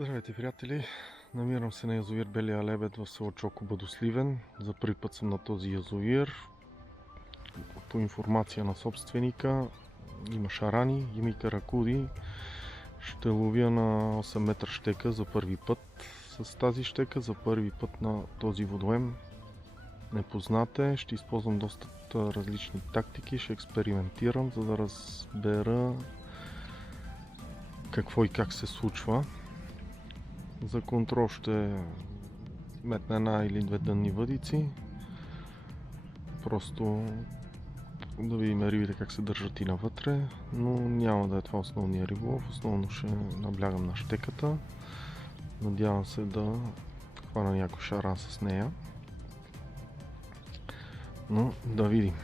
Здравейте, приятели! Намирам се на язовир Белия лебед в село Чокоба до Сливен. За първи път съм на този язовир. По информация на собственика има шарани, има и каракуди. Ще ловя на 8 метра щека за първи път. С тази щека за първи път на този водоем. Непознате, ще използвам доста различни тактики, ще експериментирам, за да разбера какво и как се случва. За контрол ще метна една или две дънни въдици. Просто да видим рибите как се държат и навътре, но няма да е това основния риболов. Основно ще наблягам на щеката. Надявам се да хвана някой шаран с нея. Но да видим.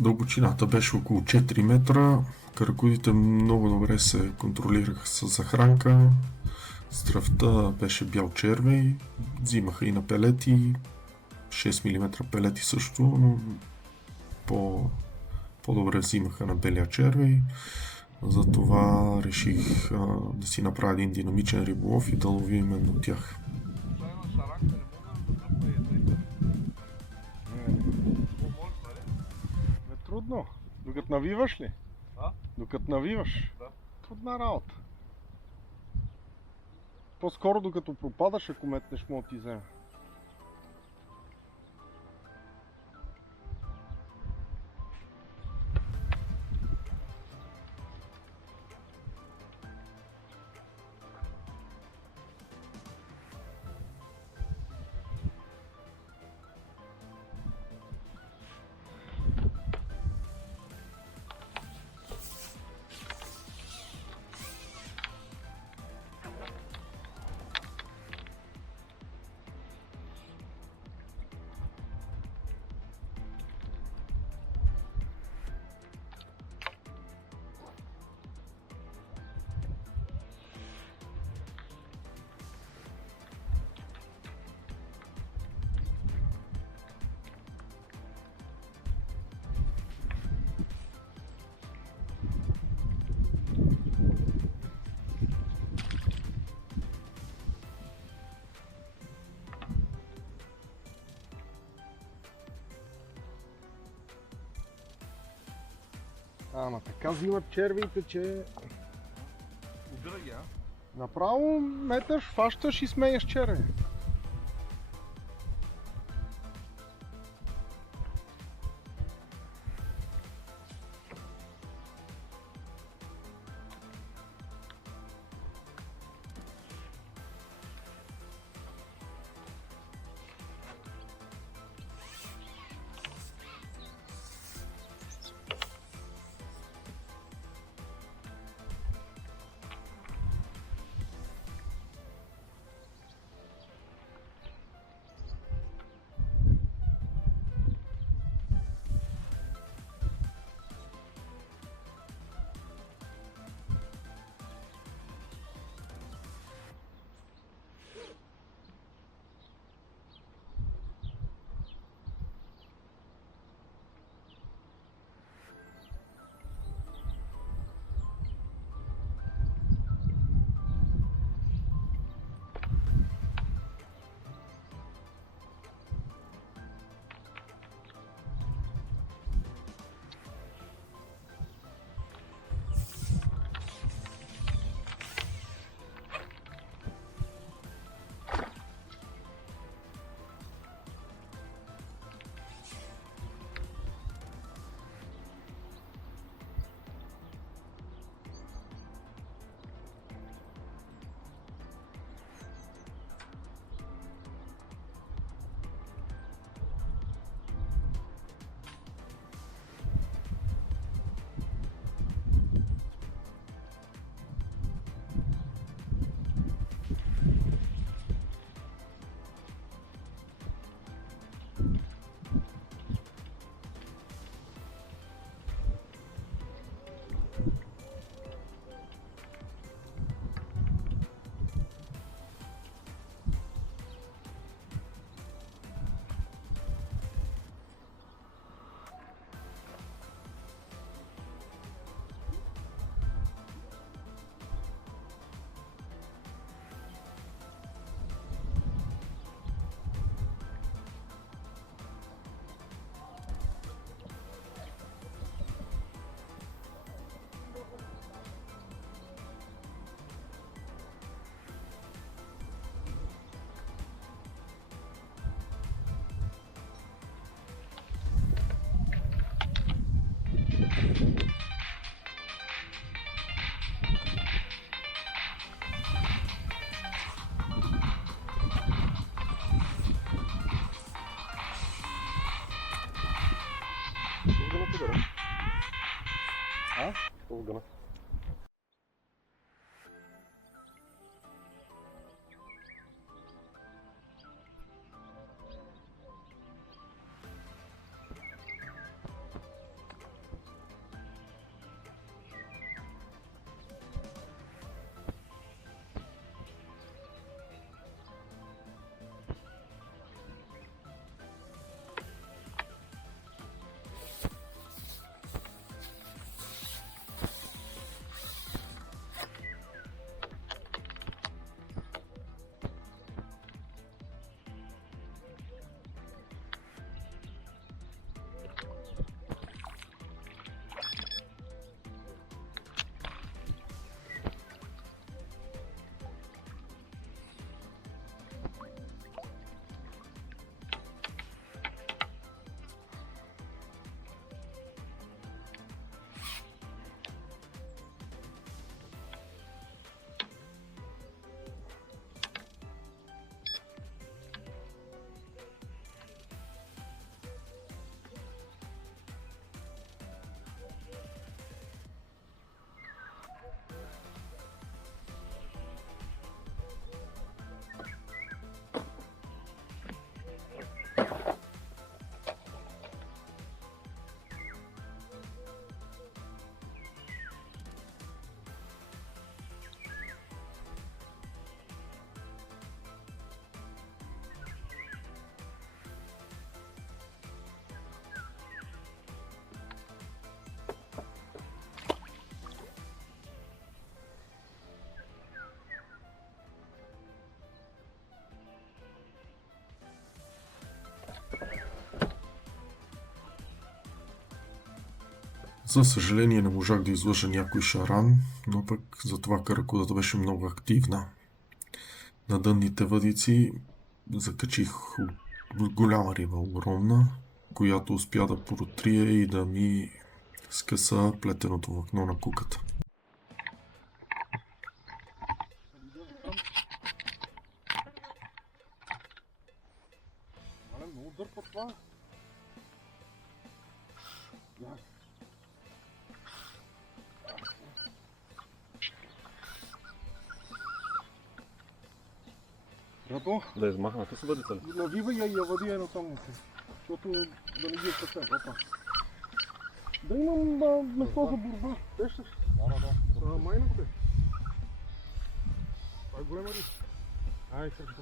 Дълбочината беше около 4 метра. Каракудите много добре се контролираха с захранка. Здравта беше бял червей. Взимаха и на пелети. 6 мм пелети също, но по-добре взимаха на белия червей. Затова реших да си направя един динамичен риболов и да лови именно тях. Трудно. Докато навиваш ли? А? Докато навиваш? Да. Трудна работа. По-скоро докато пропадаш, ако метнеш, мога ти вземе. Ама така взимат червиите, че Удира ги, а? направо меташ, фащаш и смееш черви. удара. По огъна. За съжаление не можах да излъжа някой шаран, но пък затова каракудата беше много активна. На дънните въдици закачих голяма риба, огромна, която успя да протрие и да ми скъса плетеното влакно на куката. Много дърпа това. Рато, Да измахната с въдица ли? навивай я въди едно само, защото да не ги късем. Опа. Да имам место за борба. Сещаш? Да. Майната е. Това е голема риба. Ай, сега.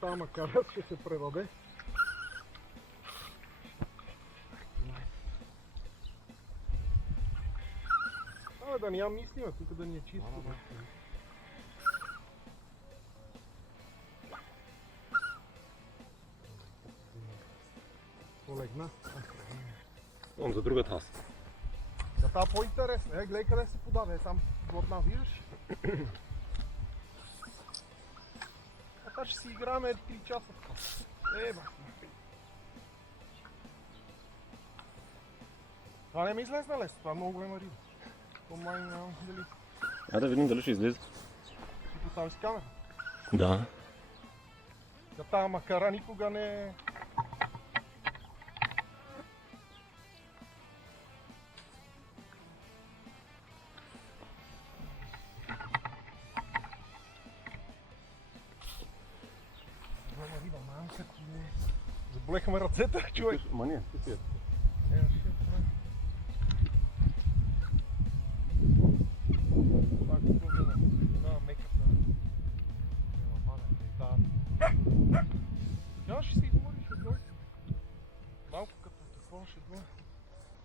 Тази макара ще се предаде. Да няма мислиме, тук да ни е чисто. Полегна. Он за другата аз. Да това по-интересно. Гледай къде се подаде, сам плотна, виждаш? А ще си играме 3 часа. Това не ми излезна лесно, това е много голема риба. Май няма дали. Да видим дали ще излезе. Ти постави с камера? Да. Да тази макара никога не... Голяма риба, мамка ти не... Заболеха ме ръцете, човек. Ма не, ти си е. Да, ще си говориш, ще дойде. Малко като такова ще дойде.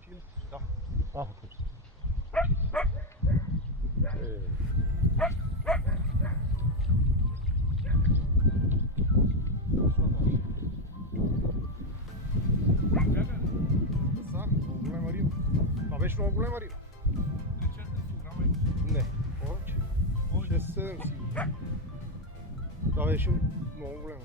Чили? Да. Много голема риба. Това беше много голема риба. Не, повече. 6-7 си. Това беше много голямо.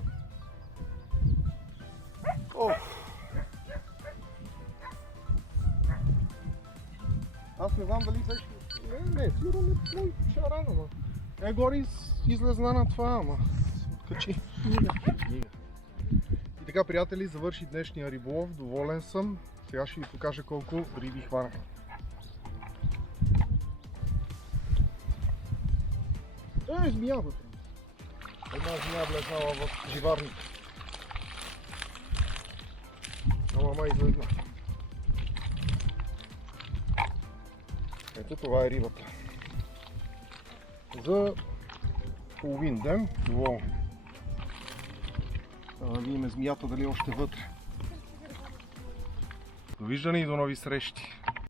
Аз не знам дали беше... Не, сигурно не твой шаран, ама. Горе излезна на това, ама. Качи. И така, приятели, завърши днешния риболов. Доволен съм. Сега ще ви покажа колко риби хванах. Змия вътре. Една змия влезнала в живарника. Ама излезна. Ето това е рибата. За половин ден доволен. Да видим змията дали още вътре. Довиждане и до нови срещи!